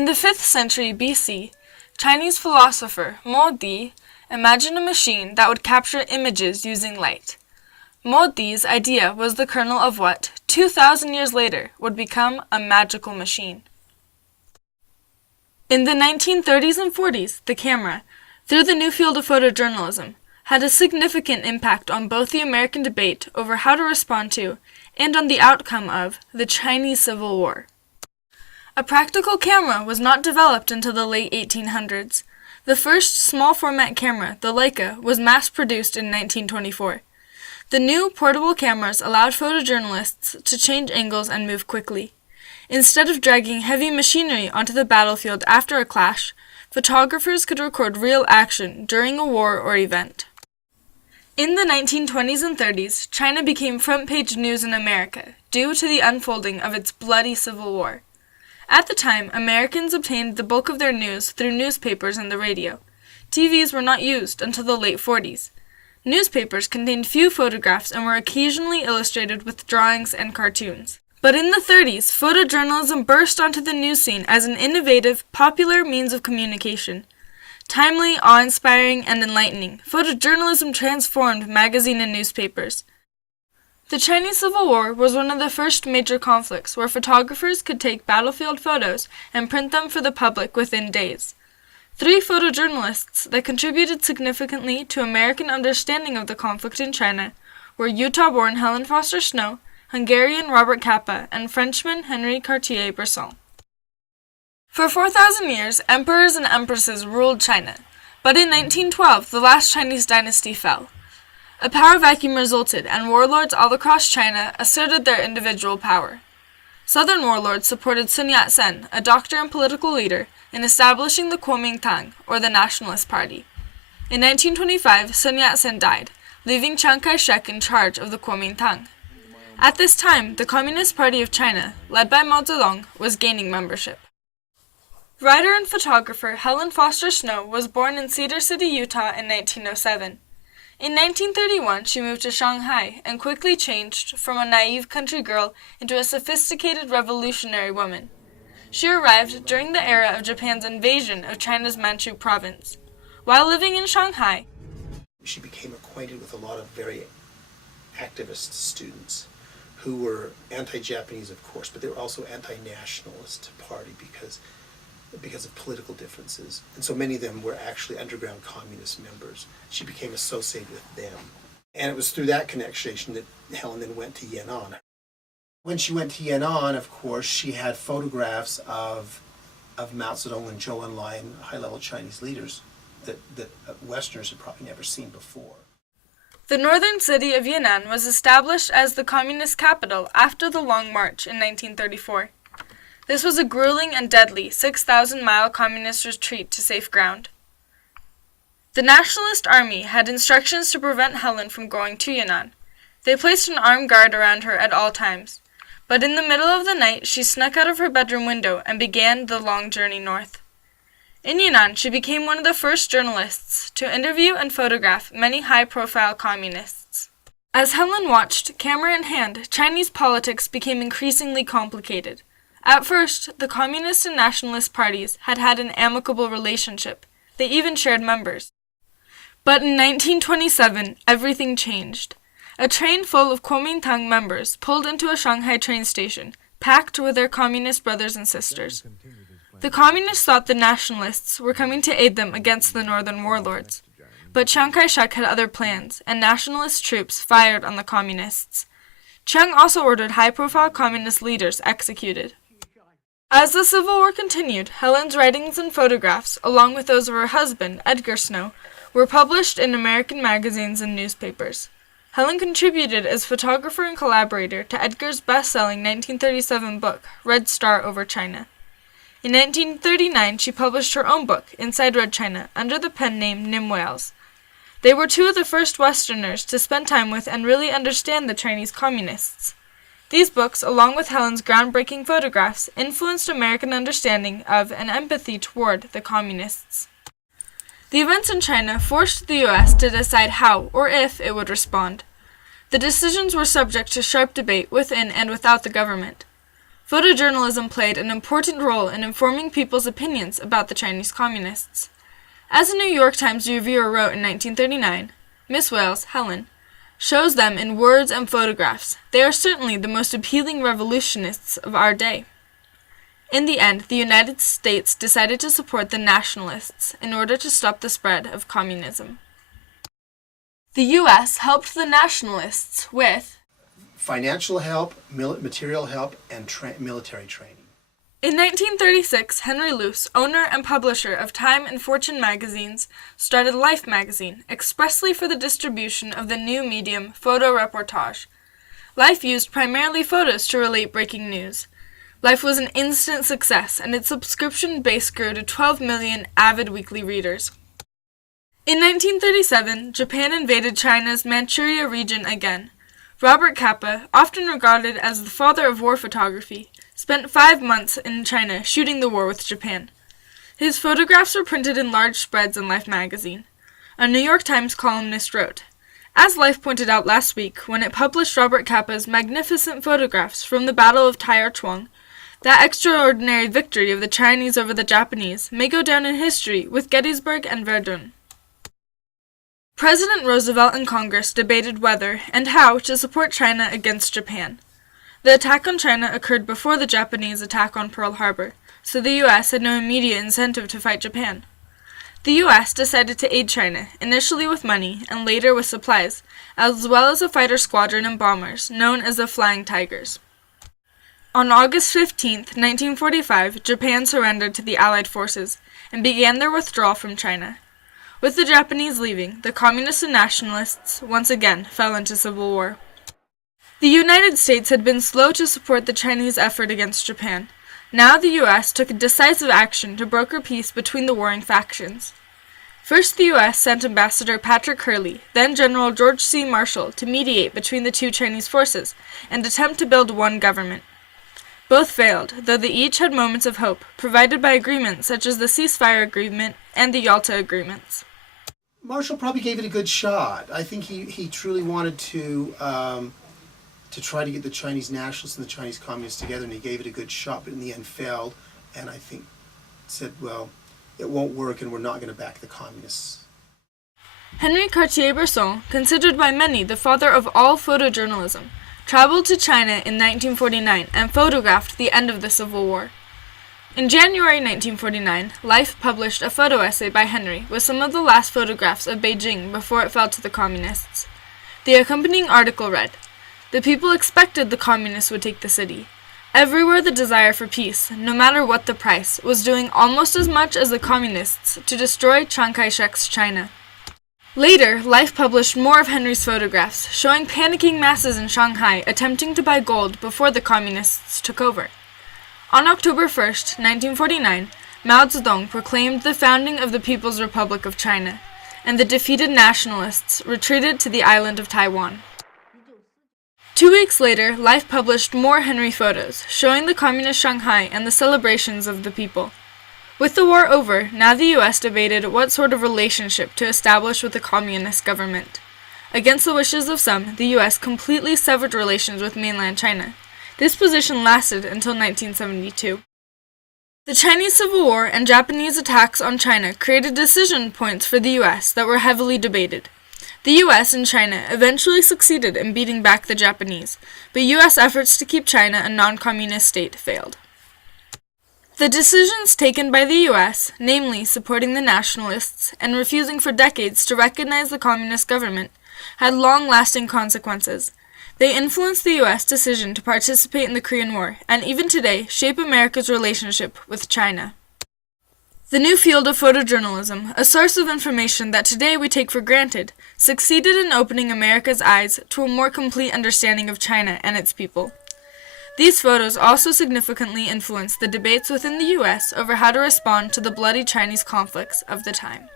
In the 5th century BC, Chinese philosopher Mo Di imagined a machine that would capture images using light. Mo Di's idea was the kernel of what, 2,000 years later, would become a magical machine. In the 1930s and 40s, the camera, through the new field of photojournalism, had a significant impact on both the American debate over how to respond to, and on the outcome of, the Chinese Civil War. A practical camera was not developed until the late 1800s. The first small-format camera, the Leica, was mass-produced in 1924. The new portable cameras allowed photojournalists to change angles and move quickly. Instead of dragging heavy machinery onto the battlefield after a clash, photographers could record real action during a war or event. In the 1920s and 30s, China became front-page news in America due to the unfolding of its bloody civil war. At the time, Americans obtained the bulk of their news through newspapers and the radio. TVs were not used until the late 40s. Newspapers contained few photographs and were occasionally illustrated with drawings and cartoons. But in the 30s, photojournalism burst onto the news scene as an innovative, popular means of communication. Timely, awe-inspiring, and enlightening, photojournalism transformed magazine and newspapers. The Chinese Civil War was one of the first major conflicts where photographers could take battlefield photos and print them for the public within days. 3 photojournalists that contributed significantly to American understanding of the conflict in China were Utah-born Helen Foster Snow, Hungarian Robert Capa, and Frenchman Henri Cartier-Bresson. For 4,000 years, emperors and empresses ruled China, but in 1912 the last Chinese dynasty fell. A power vacuum resulted, and warlords all across China asserted their individual power. Southern warlords supported Sun Yat-sen, a doctor and political leader, in establishing the Kuomintang, or the Nationalist Party. In 1925, Sun Yat-sen died, leaving Chiang Kai-shek in charge of the Kuomintang. At this time, the Communist Party of China, led by Mao Zedong, was gaining membership. Writer and photographer Helen Foster Snow was born in Cedar City, Utah in 1907. In 1931, she moved to Shanghai and quickly changed from a naive country girl into a sophisticated revolutionary woman. She arrived during the era of Japan's invasion of China's Manchu province. While living in Shanghai, she became acquainted with a lot of very activist students who were anti-Japanese, of course, but they were also anti-nationalist party because of political differences. And so many of them were actually underground communist members. She became associated with them. And it was through that connection that Helen then went to Yan'an. When she went to Yan'an, of course, she had photographs of Mao Zedong and Zhou Enlai and high-level Chinese leaders that Westerners had probably never seen before. The northern city of Yan'an was established as the communist capital after the Long March in 1934. This was a grueling and deadly 6,000-mile communist retreat to safe ground. The Nationalist Army had instructions to prevent Helen from going to Yan'an. They placed an armed guard around her at all times, but in the middle of the night she snuck out of her bedroom window and began the long journey north. In Yan'an, she became one of the first journalists to interview and photograph many high-profile communists. As Helen watched, camera in hand, Chinese politics became increasingly complicated. At first, the Communist and Nationalist parties had had an amicable relationship. They even shared members. But in 1927, everything changed. A train full of Kuomintang members pulled into a Shanghai train station, packed with their communist brothers and sisters. The communists thought the nationalists were coming to aid them against the northern warlords. But Chiang Kai-shek had other plans, and nationalist troops fired on the communists. Chiang also ordered high-profile communist leaders executed. As the Civil War continued, Helen's writings and photographs, along with those of her husband, Edgar Snow, were published in American magazines and newspapers. Helen contributed as photographer and collaborator to Edgar's best-selling 1937 book, Red Star Over China. In 1939, she published her own book, Inside Red China, under the pen name Nim Wales. They were 2 of the first Westerners to spend time with and really understand the Chinese communists. These books, along with Helen's groundbreaking photographs, influenced American understanding of and empathy toward the communists. The events in China forced the U.S. to decide how or if it would respond. The decisions were subject to sharp debate within and without the government. photojournalism played an important role in informing people's opinions about the Chinese Communists. As a New York Times reviewer wrote in 1939, Miss Wales, Helen, shows them in words and photographs. They are certainly the most appealing revolutionists of our day. In the end, the United States decided to support the nationalists in order to stop the spread of communism. The U.S. helped the nationalists with financial help, material help, and military training. In 1936, Henry Luce, owner and publisher of Time and Fortune magazines, started Life magazine expressly for the distribution of the new medium, photo reportage. Life used primarily photos to relate breaking news. Life was an instant success, and its subscription base grew to 12 million avid weekly readers. In 1937, Japan invaded China's Manchuria region again. Robert Capa, often regarded as the father of war photography, spent 5 months in China shooting the war with Japan. His photographs were printed in large spreads in Life magazine. A New York Times columnist wrote, "As Life pointed out last week when it published Robert Capa's magnificent photographs from the Battle of Tai'er-Chuang, that extraordinary victory of the Chinese over the Japanese may go down in history with Gettysburg and Verdun." President Roosevelt and Congress debated whether and how to support China against Japan. The attack on China occurred before the Japanese attack on Pearl Harbor, so the U.S. had no immediate incentive to fight Japan. The U.S. decided to aid China, initially with money and later with supplies, as well as a fighter squadron and bombers known as the Flying Tigers. On August 15, 1945, Japan surrendered to the Allied forces and began their withdrawal from China. With the Japanese leaving, the Communists and Nationalists once again fell into civil war. The United States had been slow to support the Chinese effort against Japan. Now the U.S. took decisive action to broker peace between the warring factions. First, the U.S. sent Ambassador Patrick Hurley, then General George C. Marshall, to mediate between the two Chinese forces and attempt to build one government. Both failed, though they each had moments of hope, provided by agreements such as the ceasefire agreement and the Yalta agreements. Marshall probably gave it a good shot. I think he truly wanted to try to get the Chinese nationalists and the Chinese communists together, and he gave it a good shot, but in the end failed, and I think said, well, it won't work and we're not going to back the communists. Henry Cartier-Bresson, considered by many the father of all photojournalism, traveled to China in 1949 and photographed the end of the Civil War. In January 1949, Life published a photo essay by Henry with some of the last photographs of Beijing before it fell to the communists. The accompanying article read, "The people expected the communists would take the city. Everywhere the desire for peace, no matter what the price, was doing almost as much as the communists to destroy Chiang Kai-shek's China." Later, Life published more of Henry's photographs, showing panicking masses in Shanghai attempting to buy gold before the communists took over. On October 1st, 1949, Mao Zedong proclaimed the founding of the People's Republic of China, and the defeated nationalists retreated to the island of Taiwan. 2 weeks later, Life published more Henry photos, showing the communist Shanghai and the celebrations of the people. With the war over, now the U.S. debated what sort of relationship to establish with the communist government. Against the wishes of some, the U.S. completely severed relations with mainland China. This position lasted until 1972. The Chinese Civil War and Japanese attacks on China created decision points for the U.S. that were heavily debated. The U.S. and China eventually succeeded in beating back the Japanese, but U.S. efforts to keep China a non-communist state failed. The decisions taken by the U.S., namely supporting the nationalists and refusing for decades to recognize the communist government, had long-lasting consequences. They influenced the U.S. decision to participate in the Korean War, and even today shape America's relationship with China. The new field of photojournalism, a source of information that today we take for granted, succeeded in opening America's eyes to a more complete understanding of China and its people. These photos also significantly influenced the debates within the U.S. over how to respond to the bloody Chinese conflicts of the time.